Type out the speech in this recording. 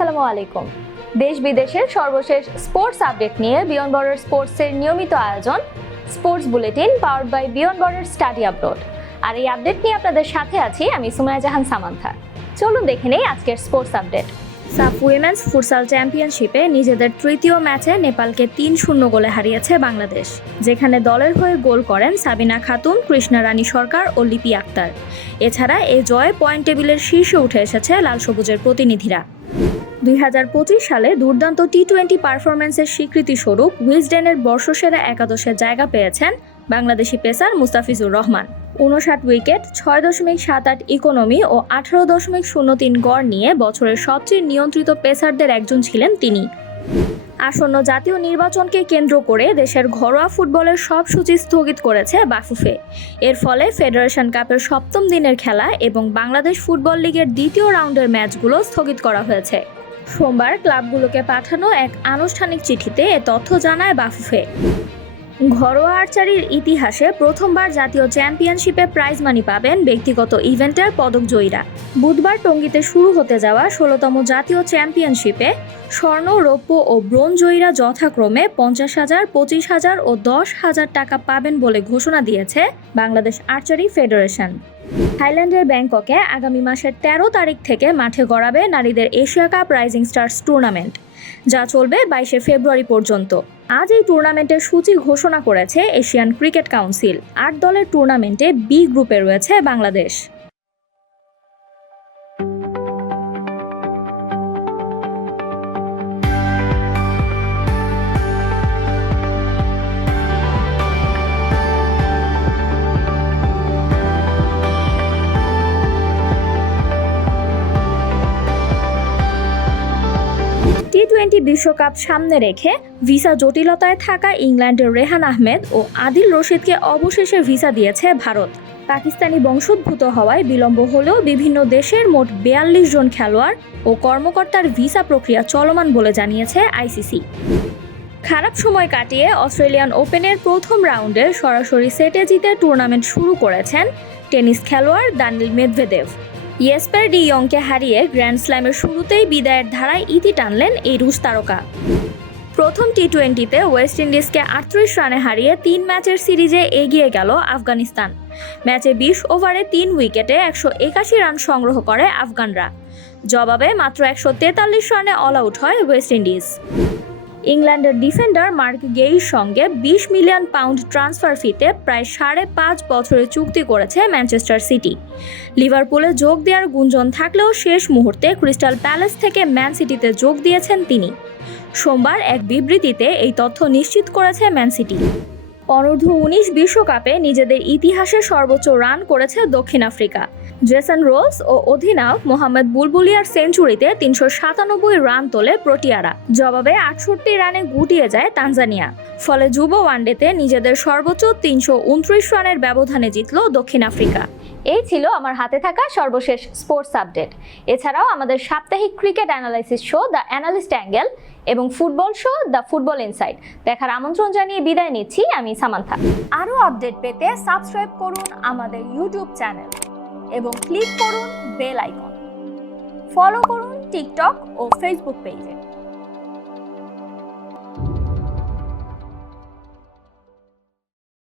আসসালামু আলাইকুম। দেশ বিদেশের সর্বশেষ স্পোর্টস আপডেট নিয়ে বিয়ন বর্ডার স্পোর্টসের নিয়মিত আয়োজন, sports bulletin powered by beyond border study upload. আর এই আপডেট নিয়ে আপনাদের সাথে আছি আমি সুমায়া জাহান সামান্থা। চলুন দেখে নেই আজকের sports update. SAFF women's futsal চ্যাম্পিয়নশিপে নিজেদের তৃতীয় ম্যাচে নেপালকে তিন শূন্য গোলে হারিয়েছে বাংলাদেশ, যেখানে দলের হয়ে গোল করেন সাবিনা খাতুন, কৃষ্ণা রানী সরকার ও লিপি আক্তার। এছাড়া এ জয়ে পয়েন্ট টেবিলের শীর্ষে উঠে এসেছে লাল সবুজের প্রতিনিধিরা। দুই হাজার পঁচিশ সালে দুর্দান্ত টি টোয়েন্টি পারফরমেন্সের স্বীকৃতিস্বরূপ উইজডেনের বর্ষসেরা একাদশে জায়গা পেয়েছেন বাংলাদেশি পেসার মুস্তাফিজুর রহমান। উনষাট উইকেট, ছয় দশমিক সাত আট ইকোনমি ও আঠারো দশমিক শূন্য তিন গড় নিয়ে বছরের সবচেয়ে নিয়ন্ত্রিত পেসারদের একজন ছিলেন তিনি। আসন্ন জাতীয় নির্বাচনকে কেন্দ্র করে দেশের ঘরোয়া ফুটবলের সব সূচি স্থগিত করেছে বাফুফে। এর ফলে ফেডারেশন কাপের সপ্তম দিনের খেলা এবং বাংলাদেশ ফুটবল লীগের দ্বিতীয় রাউন্ডের ম্যাচগুলো স্থগিত করা হয়েছে। সোমবার ক্লাবগুলোকে পাঠানো এক আনুষ্ঠানিক চিঠিতে এ তথ্য জানায় বাফুফে। ঘরোয়া আর্চারির ইতিহাসে প্রথমবার জাতীয় চ্যাম্পিয়নশিপে প্রাইজ মানি পাবেন ব্যক্তিগত ইভেন্টের পদকজয়ীরা বুধবার টঙ্গীতে শুরু হতে যাওয়া ষোলোতম জাতীয় চ্যাম্পিয়নশিপে স্বর্ণ, রৌপ্য ও ব্রোঞ্জ জয়ীরা যথাক্রমে পঞ্চাশ হাজার, পঁচিশ হাজার ও দশ হাজার টাকা পাবেন বলে ঘোষণা দিয়েছে বাংলাদেশ আর্চারি ফেডারেশন। থাইল্যান্ডের ব্যাংককে আগামী মাসের তেরো তারিখ থেকে মাঠে গড়াবে নারীদের Asia cup rising stars tournament যা চলবে বাইশে ফেব্রুয়ারি পর্যন্ত। আজ এই টুর্নামেন্টের সূচি ঘোষণা করেছে এশিয়ান ক্রিকেট কাউন্সিল। আট দলের টুর্নামেন্টে বি গ্রুপে রয়েছে বাংলাদেশ। টি টোয়েন্টি বিশ্বকাপ সামনে রেখে ভিসা জটিলতায় থাকা ইংল্যান্ডের রেহান আহমেদ ও আদিল রশিদকে অবশেষে ভিসা দিয়েছে ভারত। পাকিস্তানি বংশোদ্ভূত হওয়ায় বিলম্ব হলেও বিভিন্ন দেশের মোট বেয়াল্লিশ জন খেলোয়াড় ও কর্মকর্তার ভিসা প্রক্রিয়া চলমান বলে জানিয়েছে আইসিসি। খারাপ সময় কাটিয়ে অস্ট্রেলিয়ান ওপেনের প্রথম রাউন্ডে সরাসরি সেটে জিতে টুর্নামেন্ট শুরু করেছেন টেনিস খেলোয়াড় দানিল মেদভেদেভ। ইয়েসপার ডি ইয়ংকে হারিয়ে গ্র্যান্ড স্ল্যামের শুরুতেই বিদায়ের ধারায় ইতি টানলেন এই রুশ তারকা। প্রথম টি টোয়েন্টিতে ওয়েস্ট ইন্ডিজকে আটত্রিশ রানে হারিয়ে তিন ম্যাচের সিরিজে এগিয়ে গেল আফগানিস্তান। ম্যাচে বিশ ওভারে তিন উইকেটে একশো একাশি রান সংগ্রহ করে আফগানরা। জবাবে মাত্র একশো তেতাল্লিশ রানে অল আউট হয় ওয়েস্ট ইন্ডিজ। ইংল্যান্ডের ডিফেন্ডার মার্ক গেইর সঙ্গে বিশ মিলিয়ন পাউন্ড ট্রান্সফার ফিতে প্রায় সাড়ে পাঁচ বছরের চুক্তি করেছে ম্যানচেস্টার সিটি। লিভারপুলে যোগ দেওয়ার গুঞ্জন থাকলেও শেষ মুহূর্তে ক্রিস্টাল প্যালেস থেকে ম্যান সিটিতে যোগ দিয়েছেন তিনি। সোমবার এক বিবৃতিতে এই তথ্য নিশ্চিত করেছে ম্যান সিটি। অনূর্ধ্ব উনিশ বিশ্বকাপে নিজেদের ইতিহাসে সর্বোচ্চ রান করেছে দক্ষিণ আফ্রিকা। জেসন রোলস ও অধিনায়ক মোহাম্মদ বুলবুলিয়ার সেঞ্চুরিতে তিনশো সাতানব্বই রান তোলে প্রোটিয়ারা। জবাবে আটষট্টি রানে গুটিয়ে যায় তানজানিয়া। ফলে যুব ওয়ানডেতে নিজেদের সর্বোচ্চ তিনশো উনত্রিশ রানের ব্যবধানে জিতল দক্ষিণ আফ্রিকা। এই ছিল আমার হাতে থাকা সর্বশেষ স্পোর্টস আপডেট। এছাড়াও আমাদের সাপ্তাহিক cricket analysis show the analyst angle এবং football show the football insight. দেখার আমন্ত্রণ জানিয়ে বিদায় নিচ্ছি। আমি সামান্থা। আরও আপডেট পেতে সাবস্ক্রাইব করুন আমাদের ইউটিউব চ্যানেল এবং ক্লিক করুন বেল আইকন। ফলো করুন টিকটক ও ফেসবুক পেজে।